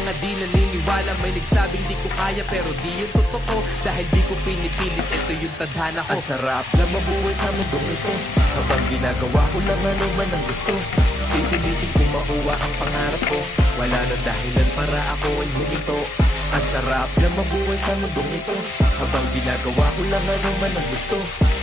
mga di naniniwala, may nagsabing di ko kaya pero di yun totoo. Dahil di ko pinipilit, ito yung tadhana ko. Ang sarap na mabuhay sa mundong ito, habang ginagawa ko lang ano man ang gusto. Pipilitin kong makuha ang pangarap ko, wala nang dahilan para ako ay huminto. Ang sarap na mabuhay sa mundong ito, habang ginagawa ko lang ano man ang gusto.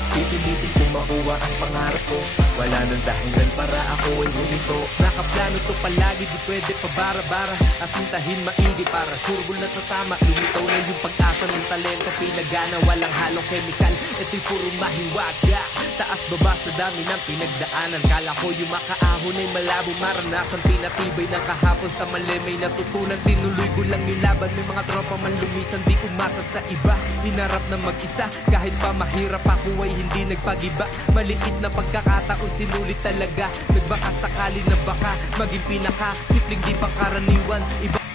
Pipilitin kong makuha ang pangarap ko, wala nang dahilan para ako ay huminto. Nakaplano to palagi, di pwede pabara-bara. Asintahin maigi para surbol na tatama. Lumitaw na yung pag-asa ng talento, pinagana, walang halong chemical. Ito'y puro mahiwaga, taas baba sa dami ng pinagdaanan. Kala ko yung makaahon ay malabo, maranasan pinatibay ng kahapon sa mali. May natutunan, tinuloy ko lang yung laban. May mga tropa man lumisan, di umasa sa iba. Hinarap na mag-isa, kahit pa mahirap ako ay hindi nagpagiba. Maliit na pagkakataon, sinulit talaga. Nagbaka sakali na baka maging pinaka simpleng di pangkaraniwan. Iba